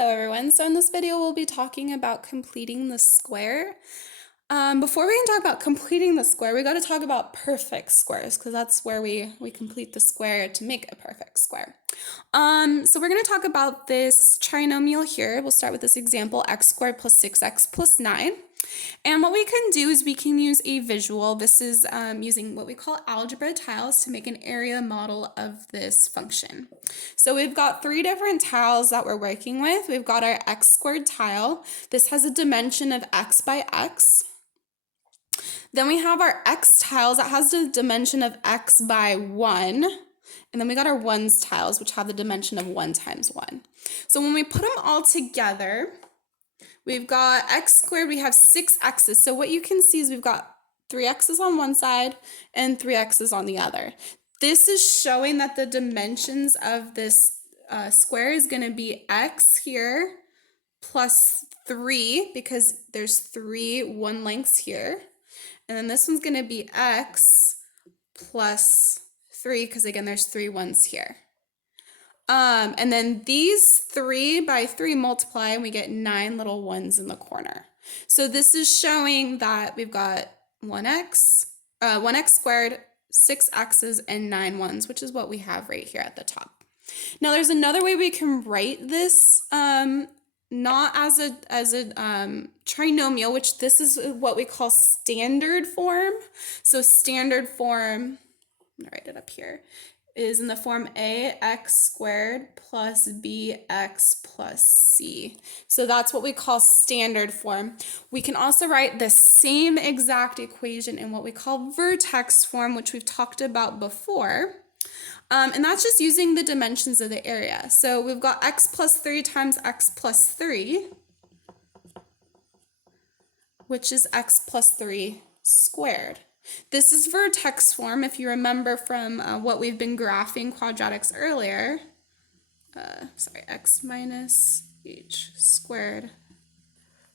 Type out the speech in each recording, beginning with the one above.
Hello everyone. So in this video we'll be talking about completing the square. Before we can talk about completing the square, we got to talk about perfect squares because that's where we complete the square to make a perfect square. So we're going to talk about this trinomial here. We'll start with this example, x squared plus 6x plus 9. And what we can do is we can use a visual. This is using what we call algebra tiles to make an area model of this function. So we've got three different tiles that we're working with. We've got our x squared tile. This has a dimension of x by x. Then we have our x tiles that has the dimension of x by 1. And then we got our ones tiles, which have the dimension of 1 times 1. So when we put them all together, we've got x squared, we have 6 x's. So what you can see is we've got 3 x's on one side and 3 x's on the other. This is showing that the dimensions of this square is going to be x here plus 3 because there's 3 one lengths here. And then this one's going to be x plus 3 because again there's 3 ones here. And then these 3 by 3 multiply and we get 9 little ones in the corner. So this is showing that we've got 1x squared, 6 x's, and 9 ones, which is what we have right here at the top. Now there's another way we can write this, not as a trinomial, which this is what we call standard form. So standard form, I'm gonna write it up here, is in the form ax squared plus bx plus c. So that's what we call standard form. We can also write the same exact equation in what we call vertex form, which we've talked about before. And that's just using the dimensions of the area. So we've got x plus 3 times x plus 3, which is x plus 3 squared. This is vertex form, if you remember from what we've been graphing quadratics earlier. X minus h squared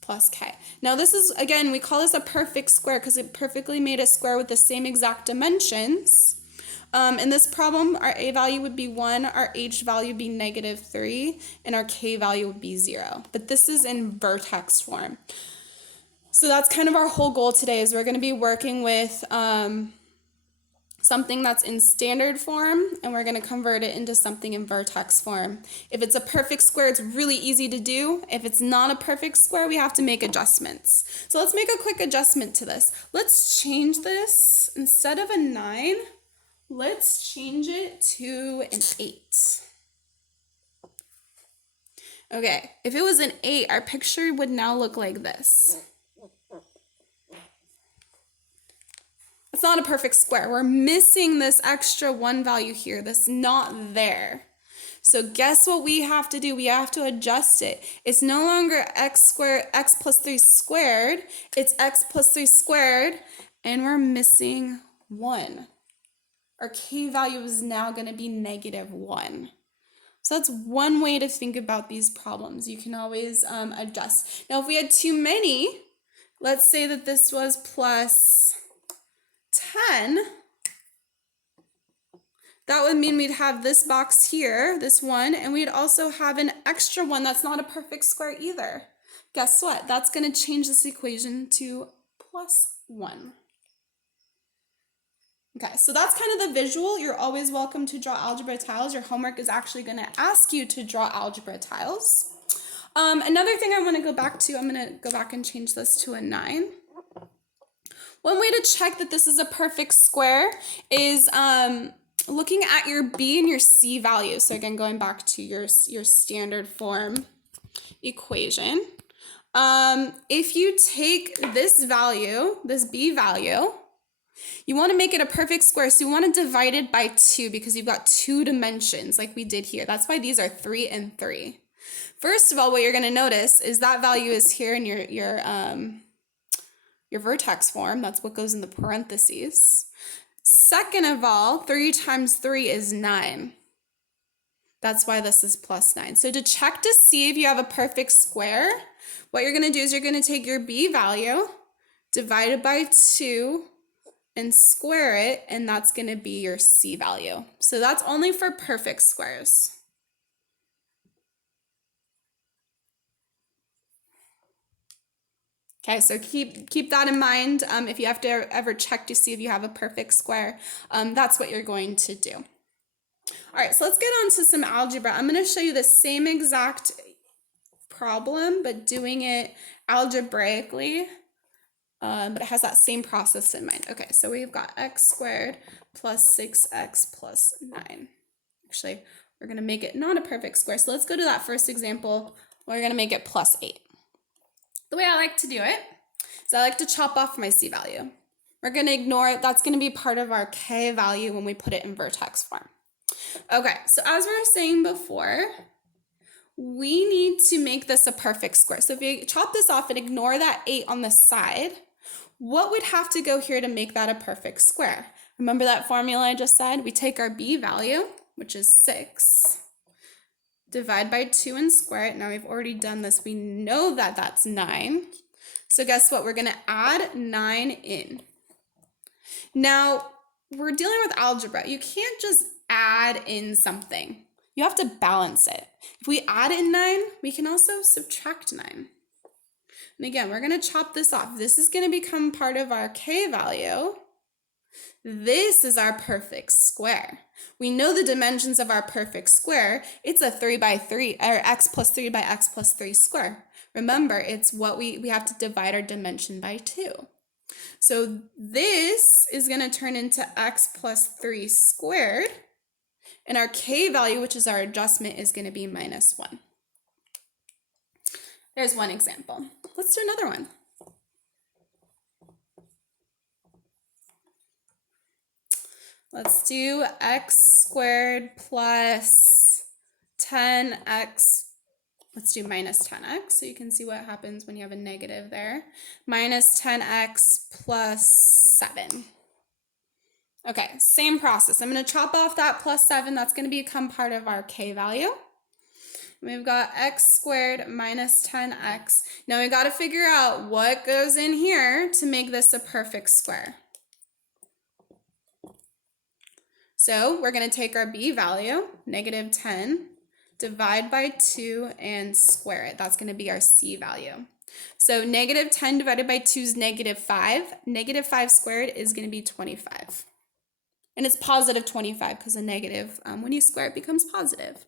plus k. Now this is, again, we call this a perfect square because it perfectly made a square with the same exact dimensions. In this problem, our a value would be 1, our h value would be negative 3, and our k value would be 0. But this is in vertex form. So that's kind of our whole goal today is we're going to be working with something that's in standard form and we're going to convert it into something in vertex form. If it's a perfect square, it's really easy to do. If it's not a perfect square, we have to make adjustments. So let's make a quick adjustment to this. Let's change this. Instead of a 9, let's change it to an 8. Okay, if it was an 8, our picture would now look like this. It's not a perfect square. We're missing this extra 1 value here that's not there. So guess what we have to do? We have to adjust it. It's no longer x plus 3 squared. It's x plus 3 squared, and we're missing 1. Our k value is now going to be negative 1. So that's one way to think about these problems. You can always adjust. Now, if we had too many, let's say that this was plus 10, that would mean we'd have this box here, this one, and we'd also have an extra one that's not a perfect square either. Guess what? That's going to change this equation to plus 1. Okay, so that's kind of the visual. You're always welcome to draw algebra tiles. Your homework is actually going to ask you to draw algebra tiles. Another thing I want to go back to, I'm going to go back and change this to a 9. One way to check that this is a perfect square is looking at your b and your c values. So again, going back to your standard form equation. If you take this value, this b value, you want to make it a perfect square, so you want to divide it by 2 because you've got 2 dimensions like we did here. That's why these are 3 and 3. First of all, what you're going to notice is that value is here in your vertex form. That's what goes in the parentheses. Second of all, 3 times 3 is 9. That's why this is plus 9. So to check to see if you have a perfect square, what you're going to do is you're going to take your b value, divide it by 2, and square it, and that's going to be your c value. So that's only for perfect squares. Okay, so keep that in mind. If you have to ever check to see if you have a perfect square, that's what you're going to do. All right, so let's get on to some algebra. I'm going to show you the same exact problem, but doing it algebraically, but it has that same process in mind. Okay, so we've got x squared plus 6x plus 9. Actually, we're going to make it not a perfect square. So let's go to that first example. We're going to make it plus 8. The way I like to do it is I like to chop off my c value. We're going to ignore it. That's going to be part of our k value when we put it in vertex form. Okay, so as we were saying before, we need to make this a perfect square. So if you chop this off and ignore that 8 on the side, what would have to go here to make that a perfect square? Remember that formula I just said? We take our b value, which is 6, divide by 2 and square it. Now we've already done this. We know that that's 9. So guess what? We're going to add 9 in. Now, we're dealing with algebra. You can't just add in something. You have to balance it. If we add in 9, we can also subtract 9. And again, we're going to chop this off. This is going to become part of our k value. This is our perfect square. We know the dimensions of our perfect square. It's a 3 by 3, or x plus 3 by x plus 3 square. Remember, it's what we have to divide our dimension by 2. So this is going to turn into x plus 3 squared. And our k value, which is our adjustment, is going to be minus 1. There's one example. Let's do another one. Let's do x squared plus 10x. Let's do minus 10x, so you can see what happens when you have a negative there. Minus 10x plus 7. Okay, same process. I'm going to chop off that plus 7. That's going to become part of our k value. We've got x squared minus 10x. Now we got to figure out what goes in here to make this a perfect square. So we're going to take our b value, negative 10, divide by 2, and square it. That's going to be our c value. So negative 10 divided by 2 is negative 5. Negative 5 squared is going to be 25. And it's positive 25 because a negative, when you square it, becomes positive.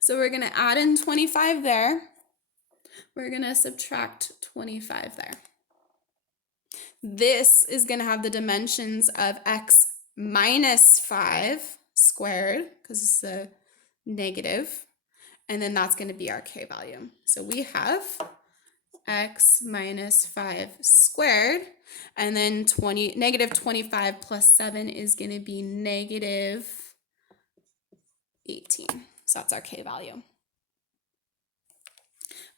So we're going to add in 25 there. We're going to subtract 25 there. This is going to have the dimensions of x minus 5 squared, because it's a negative, and then that's going to be our k value. So we have x minus 5 squared, and then negative 25 plus 7 is going to be negative 18. So that's our k value.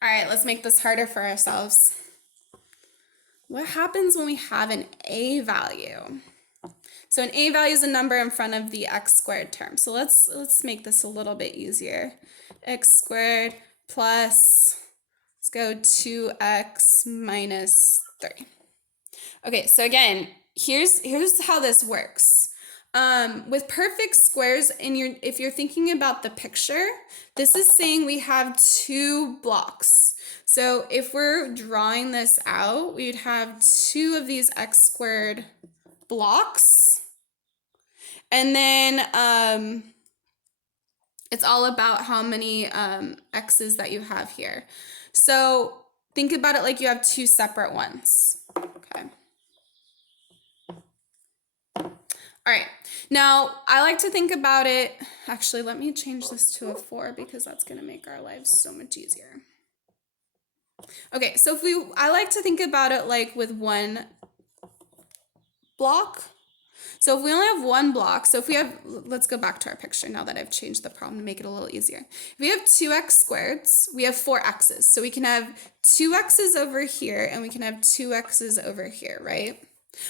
All right, let's make this harder for ourselves. What happens when we have an a value? So an a value is a number in front of the x squared term. So let's make this a little bit easier. X squared plus, let's go 2x minus 3. Okay, so again, here's how this works. With perfect squares, if you're thinking about the picture, this is saying we have 2 blocks. So if we're drawing this out, we'd have 2 of these x squared blocks. And then it's all about how many x's that you have here. So think about it like you have 2 separate ones. Okay. All right, now I like to think about it, actually let me change this to a 4 because that's gonna make our lives so much easier. Okay, so I like to think about it like with 1 block. So if we only have 1 block, so if we have, let's go back to our picture now that I've changed the problem to make it a little easier. If we have 2x squareds, we have 4 x's. So we can have 2 x's over here and we can have 2 x's over here, right?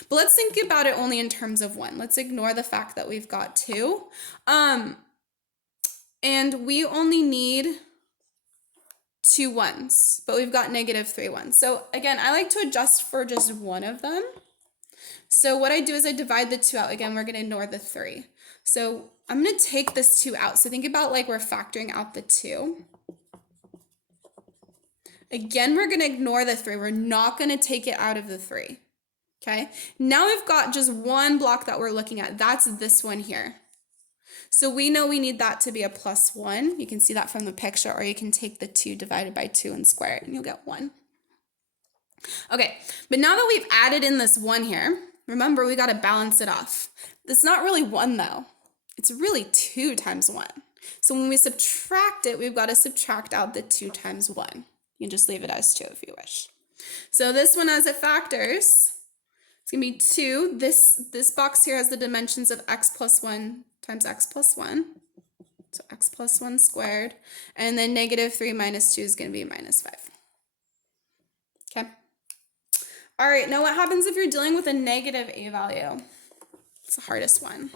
But let's think about it only in terms of 1. Let's ignore the fact that we've got 2. And we only need 2 1s, but we've got negative 3 1s. So again, I like to adjust for just one of them. So what I do is I divide the 2 out. Again, we're going to ignore the 3. So I'm going to take this 2 out. So think about like we're factoring out the 2. Again, we're going to ignore the 3. We're not going to take it out of the 3. Okay, now we've got just one block that we're looking at. That's this one here. So we know we need that to be a +1. You can see that from the picture, or you can take the 2 divided by 2 and square it, and you'll get 1. Okay, but now that we've added in this 1 here, remember we got to balance it off. It's not really 1 though. It's really 2 times 1. So when we subtract it, we've got to subtract out the 2 times 1. You can just leave it as 2 if you wish. So this one, as it factors, it's going to be 2. This box here has the dimensions of x plus 1 times x plus 1. So x plus 1 squared. And then -3 minus 2 is going to be -5. Okay. All right, now what happens if you're dealing with a negative a value? It's the hardest one.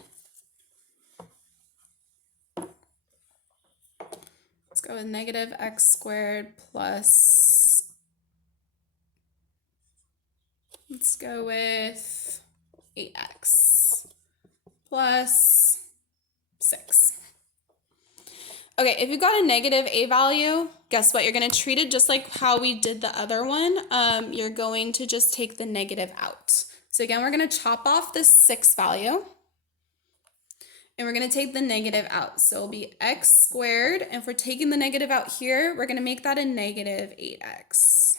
Let's go with -x squared plus, let's go with 8x plus 6. Okay, if you've got a negative a value, guess what? You're going to treat it just like how we did the other one. You're going to just take the negative out. So again, we're going to chop off this 6 value. And we're going to take the negative out. So it'll be x squared. And if we're taking the negative out here, we're going to make that a -8x.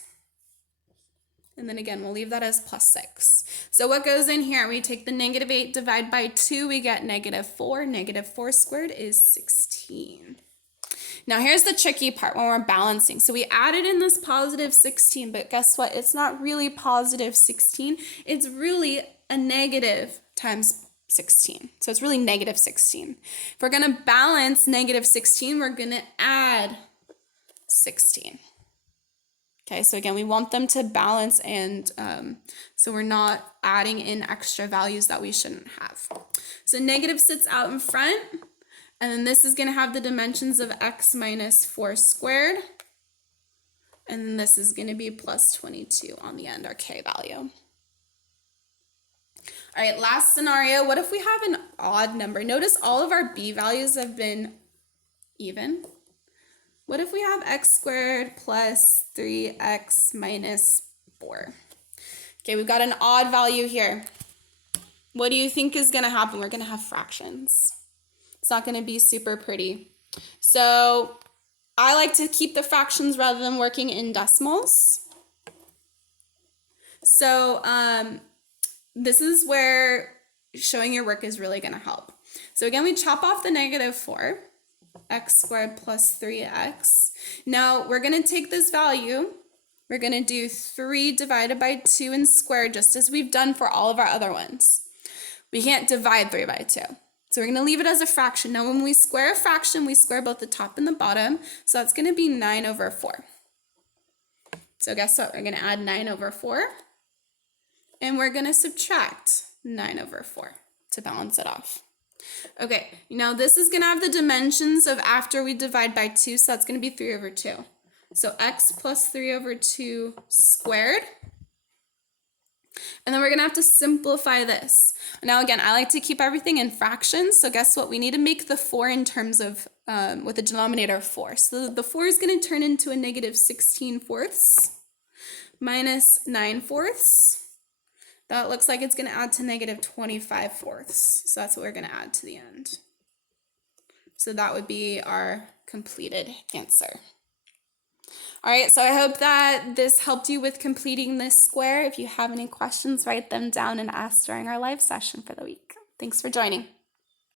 And then again, we'll leave that as +6. So what goes in here? We take the -8, divide by 2, we get -4. -4 squared is 16. Now here's the tricky part when we're balancing. So we added in this +16, but guess what? It's not really +16. It's really a negative times 16. So it's really -16. If we're going to balance -16, we're going to add 16. Okay, so again, we want them to balance, and so we're not adding in extra values that we shouldn't have. So negative sits out in front, and then this is going to have the dimensions of x minus 4 squared, and then this is going to be plus 22 on the end, our k value. All right, last scenario. What if we have an odd number? Notice all of our b values have been even. What if we have x squared plus 3x minus 4? Okay, we've got an odd value here. What do you think is going to happen? We're going to have fractions. It's not going to be super pretty. So I like to keep the fractions rather than working in decimals. So this is where showing your work is really going to help. So again, we chop off the -4. X squared plus 3x. Now we're going to take this value, we're going to do 3 divided by 2 and square, just as we've done for all of our other ones. We can't divide 3 by 2. So we're going to leave it as a fraction. Now when we square a fraction, we square both the top and the bottom. So that's going to be 9/4. So guess what? We're going to add 9/4. And we're going to subtract 9/4 to balance it off. Okay, now this is going to have the dimensions of after we divide by 2, so that's going to be 3/2. So x plus 3/2 squared. And then we're going to have to simplify this. Now again, I like to keep everything in fractions, so guess what? We need to make the 4 in terms of, with a denominator of 4. So the 4 is going to turn into a -16/4 minus 9/4. That looks like it's going to add to -25/4. So that's what we're going to add to the end. So that would be our completed answer. All right, so I hope that this helped you with completing this square. If you have any questions, write them down and ask during our live session for the week. Thanks for joining.